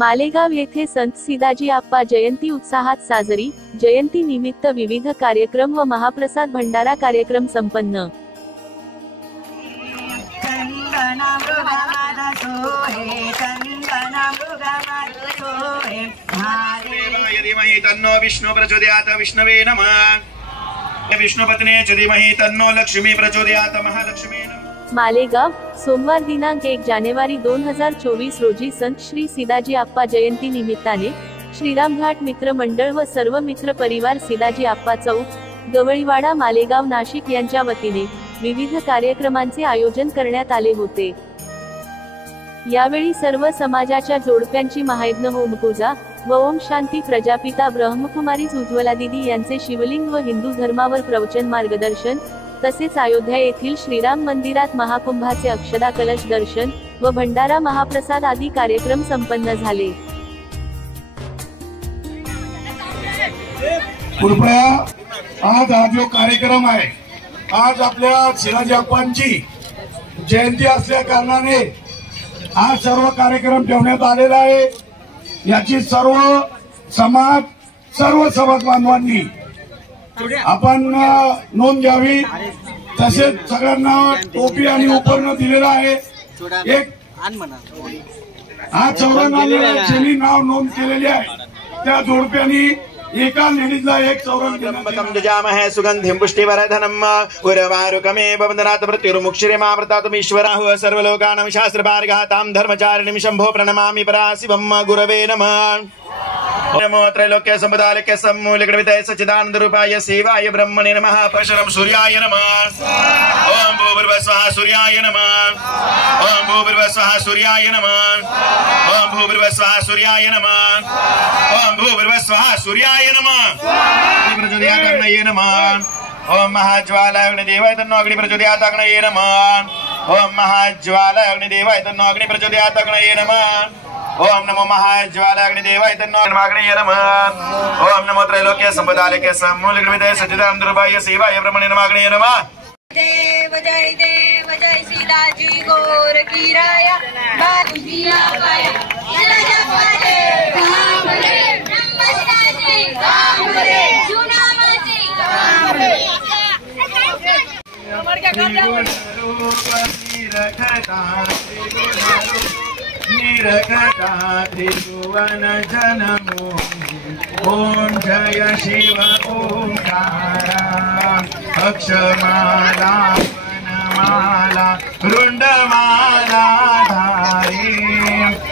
मालेगाव येथे संत सिदाजी आप्पा जयंती उत्साहात साजरी। जयंती निमित्त विविध कार्यक्रम व महाप्रसाद भंडारा कार्यक्रम संपन्न। तन्नो विष्णु प्रचोदयात् विष्णवे नमः। विष्णुपत्ने च धीमहि तन्नो लक्ष्मी प्रचोदयात् महालक्ष्मी नमः। मालेगाव सोमवार दिनांक 1 जानेवारी 2024 रोजी संत श्री सिदाजी आप्पा जयंती निमित्ताने श्रीरामघाट मित्र मंडळ व सर्व मित्र परिवार सिदाजी आप्पा चौक, गवळीवाडा, मालेगाव, नाशिक यांच्या वतीने विविध कार्यक्रमांचे आयोजन करण्यात आले होते। यावेळी सर्व समाजाच्या जोडप्यांची महायज्ञ, होमपूजा व ओम शांती प्रजापिता ब्रह्मकुमारीज उज्ज्वला दिदी यांचे शिवलिंग व हिंदू धर्मावर प्रवचन मार्गदर्शन, तसेच अयोध्या येथील श्रीराम मंदिरात महाकुंभाचे अक्षदा कलश दर्शन व भंडारा महाप्रसाद आदी कार्यक्रम संपन्न झाले। कृपया आज हा जो कार्यक्रम आहे, आज आपल्या सिदाजी आप्पांची जयंती असल्या कारणाने हा सर्व कार्यक्रम ठेवण्यात आलेला आहे। याची सर्व समाज बांधवांनी आपण नोंद घ्यावी। तसेच सगळ्यांना टोपी आणि उपकरण दिलेलं आहे। एक हा 94 नाव नोंद केलेली आहे, त्या जोडप्यांनी एका लेडीजला एक चौरंग दजामहे सुगंधिं पुष्टिवर्धनम् उर्वारुकमेव वन्दनात् मृत्युर्मुक्षिरेमामृतात्मीश्वरः सर्वलोकानां शास्त्रभार्गतां धर्मचारिणीं शम्भो प्रणमामि पराशिवं गुरवे नमः। नमो त्रैलोक्य संपदालिके सम्मूलकृते सच्चिदानंद रूपाय शिवाय ब्रह्मणे नमः। परशुराम सूर्याय नमः। ओम भूर्भुवस्वः सूर्याय नमः। ओम भूर्भुवस्वः सूर्याय नमः। ओम भूर्भुवस्वः सूर्याय नमः। ओम भूर्भुवस्वः सूर्याय नमः। प्रचोदयात् अग्नये नमः। ओम महाज्वालाय अग्निदेवाय तन्नो अग्नि प्रचोदयात् अग्नये नमः। ओम महाज्वालाय अग्निदेवाय तन्नो अग्नि प्रचोदयात् अग्नये नमः। ओम नमो महाज्वालाय अग्निदेवाय तन्नो अग्नये नमः। ओम नमो त्रैलोक्य संपदालिके सम्मूलकृते सच्चिदानंद रूपाय शिवाय ब्रह्मणे नमः। अग्नये नमः। देव जय सिदाजी गौर की राया बाबूजी आपाया सिदाजी काम रे नमस्ताजी काम रे जुनामाजी काम रे अमर क्या निरखता त्रिभुवन जनमो। ओम जय शिव ओंकारा अक्षमाला वनमाला रुंडमाला धारी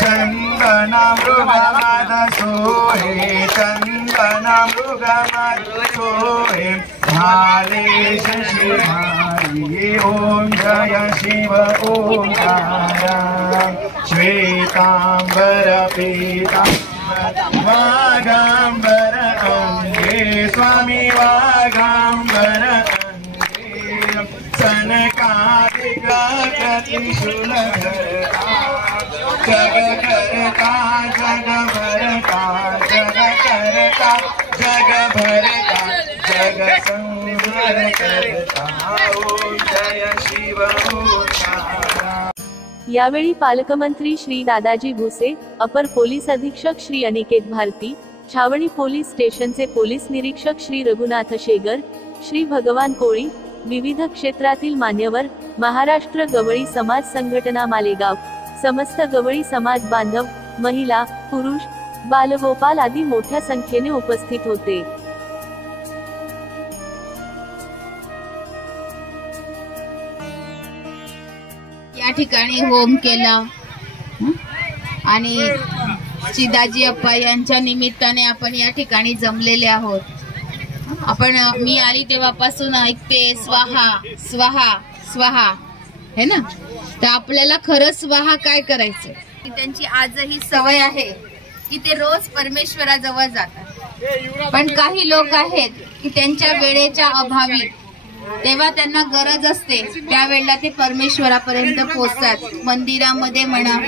चंदना मृगमाद सोहे चंदना मृगमाद सोहे भाले शशिमारी। ओम जय शिव ओंकारा श्वेतांबर पीतांबर वागांबर अंगे स्वामी वागांबर अंगे सनकादिक त्रिशूल धरता जग करता जग भरता जग करता जग भरता जग संहार करता। ओम जय शिव ओंकारा। यावेळी पालकमंत्री श्री दादाजी भुसे, अपर पोलीस अधीक्षक श्री अनिकेत भारती, छावणी पोलीस स्टेशनचे पोलीस निरीक्षक श्री रघुनाथ शेगर, श्री भगवान कोळी, विविध क्षेत्रातील मान्यवर, महाराष्ट्र गवळी समाज संघटना मालेगाव, समस्त गवळी समाज बांधव, महिला, पुरुष, बालगोपाल आदी मोठ्या संख्येने उपस्थित होते। या ठिकाणी होम केला आणि सिदाजी आप्पा यांच्या निमित्ताने आपण या ठिकाणी जमलेले आहोत। मी आली तेव्हापासून ऐकते स्वाहा स्वाहा स्वाहा, है ना? तर आपल्याला खरं स्वाहा काय करायचं, त्यांची आजही सवय आहे की ते रोज परमेश्वराजवळ जातात। पण काही लोक आहेत की त्यांच्या वेळेच्या अभावी तेव्हा त्यांना गरज असते त्यावेळेला ते परमेश्वरापर्यंत पोहोचतात, मंदिरामध्ये म्हणा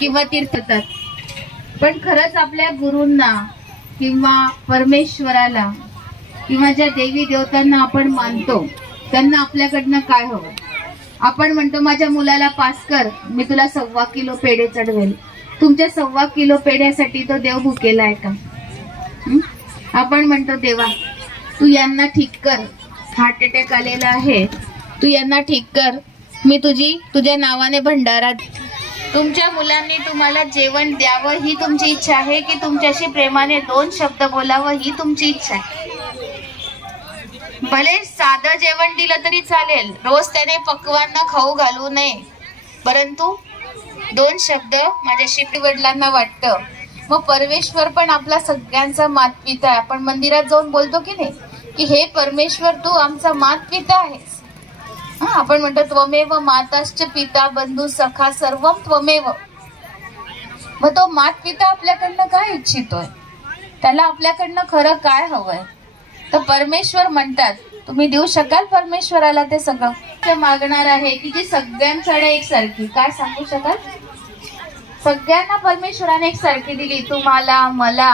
किंवा तीर्थतात। पण खरंच आपल्या गुरूंना किंवा परमेश्वराला किंवा ज्या देवी देवतांना आपण मानतो त्यांना आपल्याकडनं काय हवं? आपण म्हणतो माझ्या मुलाला पास कर, मी तुला 1.25 किलो पेढे चढवेल, तुमच्या 1.25 किलो पेढ्यासाठी तो देव भुकेला आहे का? आपण म्हणतो देवा तू यांना ठीक कर, हार्ट अटॅक आलेला आहे, तू यांना ठीक कर, मी तुझ्या नावाने भंडारा. तुमच्या मुलांनी तुम्हाला जेवण द्यावं ही तुमची इच्छा आहे की तुमच्याशी प्रेमाने 2 शब्द बोलावं ही तुमची इच्छा आहे? भले साधं जेवण दिलं तरी चालेल, रोज त्याने पक्वान्न खाऊ घालू नये, परंतु 2 शब्द माझ्याशी वडिलांना वाटतं. मग परमेश्वर पण आपला सगळ्यांचा मातपिता आहे. आपण मंदिरात जाऊन बोलतो की नाही की हे परमेश्वर तू आमचा मातपिता आहेस. आपण म्हणतो त्वमेव माताश्च पिता बंधू सखा सर्वम त्वमेव. मग तो मातपिता आपल्याकडनं काय इच्छितोय, त्याला आपल्याकडनं खरं काय हवंय? तर परमेश्वर म्हणतात तुम्ही देऊ शकाल परमेश्वराला ते सगळं? ते मागणार आहे की जी सगळ्यांकडे एकसारखी. काय सांगू शकाल? सगळ्यांना परमेश्वराने एकसारखी दिली, तुम्हाला मला.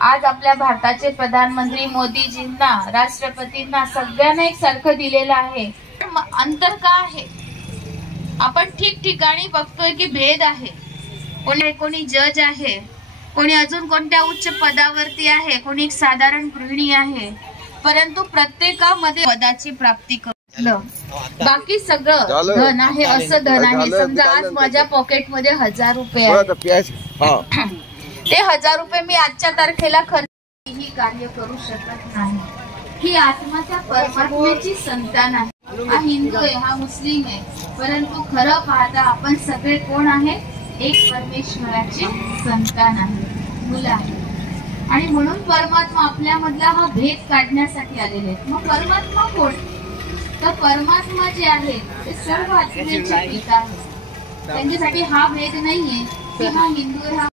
आज आपल्या भारताचे प्रधानमंत्री मोदीजींना, राष्ट्रपतींना सगळ्यांना एकसारखं दिलेलं आहे. अंतर का आहे? आपण ठिकठिकाणी बघतोय की भेद आहे. कोणी जज आहे, कोणी अजून कोणत्या उच्च पदावरती आहे, कोणी एक साधारण गृहिणी आहे, परंतु प्रत्येकामध्ये पदाची प्राप्ती करून बाकी सगळं धन आहे. असं धन आहे, समजा आज माझ्या पॉकेटमध्ये 1000 रुपये आहे, ते 1000 रुपये मी आजच्या तारखेला खर्च ही कार्य करू शकत नाही. ही आत्मा त्या परमात्म्याची संतान आहे. हा हिंदू आहे, हा मुस्लिम आहे, परंतु खरं पाहता आपण सगळे कोण आहे? एक परमेश्वराची संतान आहे, मुलं आहे. आणि म्हणून परमात्मा आपल्यामधला हा भेद काढण्यासाठी आलेले आहेत. मग परमात्मा कोण? तर परमात्मा जे आहे ते सर्व आत्म्याचे पिता आहे. त्यांच्यासाठी हा भेद नाहीये की हा हिंदू आहे, हा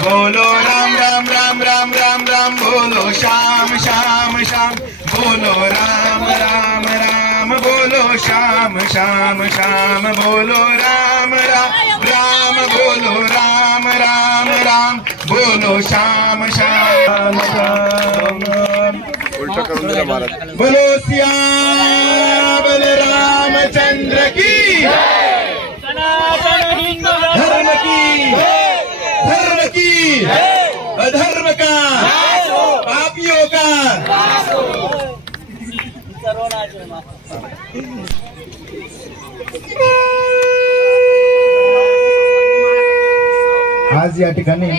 बोलो राम राम राम राम राम राम, बोलो श्याम श्याम श्याम, बोलो राम राम राम, बोलो श्याम श्याम श्याम, बोलो राम राम राम, बोलो राम राम राम, बोलो श्याम श्याम श्याम. बोलो सियाबल रामचंद्र की, धर्म की, धर्म की, अधर्म का, पापियों का. आज या ठिकाणी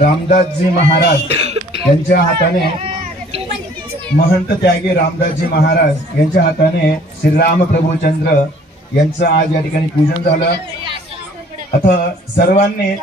रामदासजी महाराज यांच्या हाताने, महंत त्यागी रामदासजी महाराज यांच्या हाताने श्रीराम प्रभुचंद्र यांचं आज या ठिकाणी पूजन झालं. आता सर्वांनी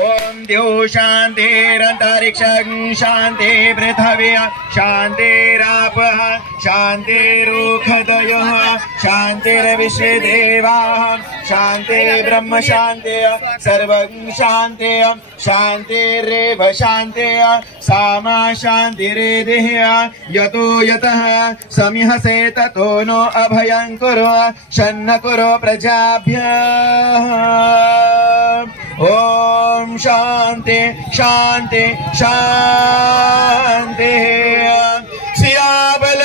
ओम देव शांतिरंतरिक्षं शांति पृथिवी शांतिरापः शांतिरुखदयः शांतिर्विश्वे देवाः शांति ब्रह्म शांति सर्वं शांति शांतिरेव शांति सामा शांतिरेदेह यतो यतः समिहसे ततो नो अभयं कुरु शन्न कुरु प्रजाभ्यः. ओम शांति शांति शांति. सियाबल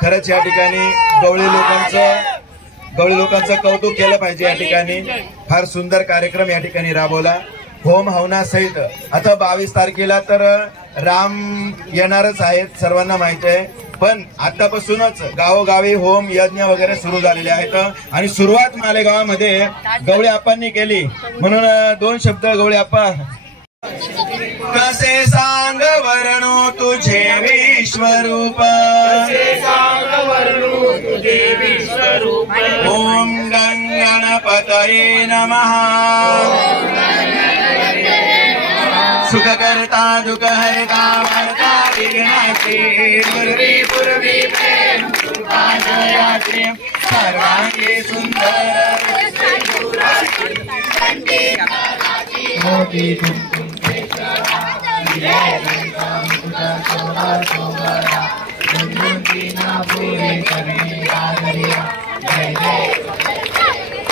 खरंच या ठिकाणी गवळी लोकांचं कौतुक केलं पाहिजे। या ठिकाणी फार सुंदर कार्यक्रम या ठिकाणी राबवला होम हवना सहित। आता 22 तारखेला तर राम येणारच आहेत सर्वांना माहिती आहे, पण आतापासूनच गावोगावी होम यज्ञ वगैरे सुरू झालेले आहेत आणि सुरुवात मालेगावामध्ये गवळी आप्पांनी केली। म्हणून 2 शब्द गवळी आप्पा। कसे सांग वर्णू तुझे विश्वरूप, ओम गणपतये नमः। सुख करता दुख हरता भरता विघ्नाचे, पूर्वी प्रेम कृपा जयाचे, सर्वांगी सुंदर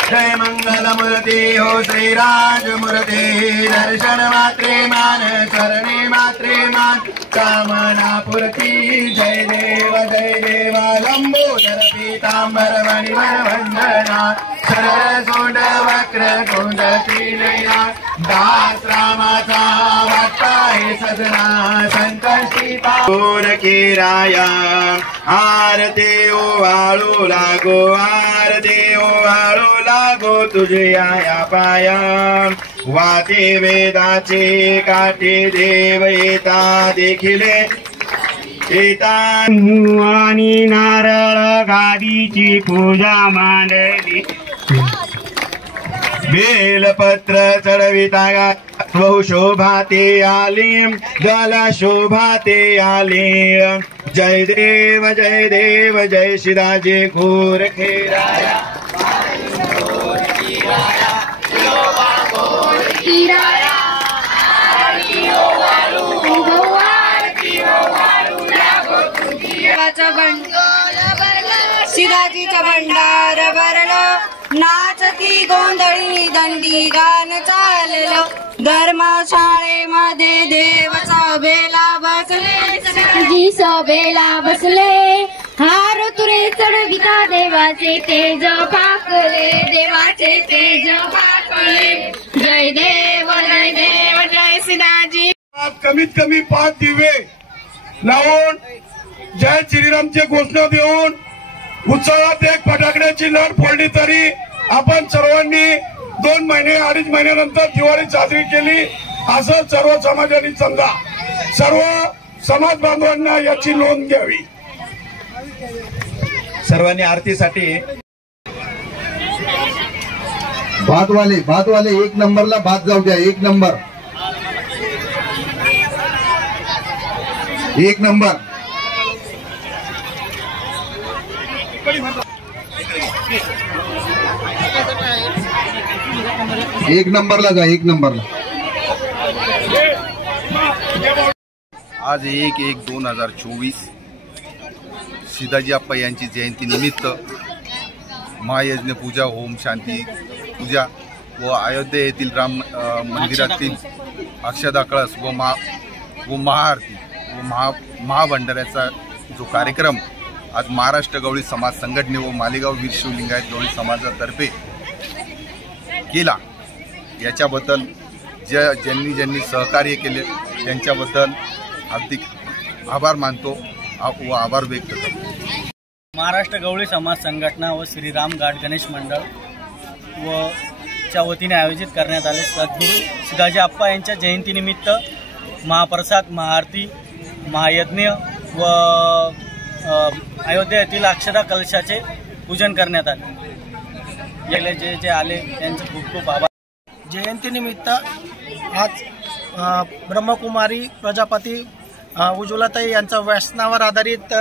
जय मंगल मूर्ति हो श्री राज मूर्ति, दर्शन मात्रे मान चरणे मात्रे मान, कामना पूर्ति। जय देव लंबोदर पीतांबर मणिवर वंदना, सरळ सोंड वक्र कोंड त्रिनयना, दास रामाचा वाटता हे सजना, संकष्टी पाऊर केराया। आरती ओवाळू लागो, आरती ओवाळू लागो तुझे आया पाया, वाटे वेदाचे काटे देव येता देखिले येता, आणि नारळ गादीची पूजा मांडली, बेलपत्र चढविता बहु शोभाते आली, ज्याला शोभाते आली। जय देव जय शिदाजी गोरखेराया, शिदाजीचा भंडार भरलं, नाचती गोंधळी दंडी गान चाललं, धर्मशाळेमध्ये देव सभेला बसले, हार तुरे चढविता देवाचे तेज पाकले, देवाचे तेज पाकले। जय देव जय शिदाजी। कमीत कमी 5 दिवे लावून जय श्रीरामची घोषणा देऊन उत्सवात एक फटाकड्याची लढ फोडली तरी आपण सर्वांनी 2 महिने 2.5 महिन्यानंतर दिवाळी साजरी केली असं सर्व समाजाने समजा। सर्व समाज बांधवांना याची नोंद घ्यावी। सर्वांनी आरतीसाठी भातवाले 1 नंबरला भात जाऊ द्या। 1 नंबर एक नंबरला जा। 1 नंबरला आज 1/1/2024 सिदाजी आप्पा यांची जयंती निमित्त महायज्ञ पूजा, होम शांती पूजा व अयोध्या येथील राम मंदिरातील अक्षदा कळस व महाआरती व महाभंडाऱ्याचा जो कार्यक्रम आज महाराष्ट्र गवळी समाज संघटने व मालेगाव वीर शिवलिंगायत गवळी समाजातर्फे केला, याच्याबद्दल ज्यांनी सहकार्य केले त्यांच्याबद्दल हार्दिक आभार मानतो व आभार व्यक्त करतो। महाराष्ट्र गवळी समाज संघटना व श्रीराम घाट गणेश मंडळ व च्या वतीने आयोजित करण्यात आले सद्गुरू सिदाजी आप्पा यांच्या जयंतीनिमित्त महाप्रसाद, महाआरती, महायज्ञ व अयोध्या येथील अक्षदा कलशाचे पूजन करण्यात आले। जे आले त्यांचे खूप खूप आभार। जयंतीनिमित्त आज ब्रह्मकुमारी प्रजापती उज्ज्वलाताई यांचं व्यसनावर आधारित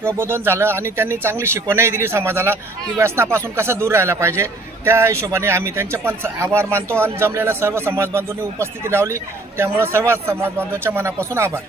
प्रबोधन झालं आणि त्यांनी चांगली शिकवणही दिली समाजाला की व्यसनापासून कसं दूर राहायला पाहिजे। त्या हिशोबाने आम्ही त्यांचे पण आभार मानतो आणि जमलेल्या सर्व समाज बांधवांनी उपस्थिती लावली, त्यामुळे सर्व समाज बांधवांच्या मनापासून आभार।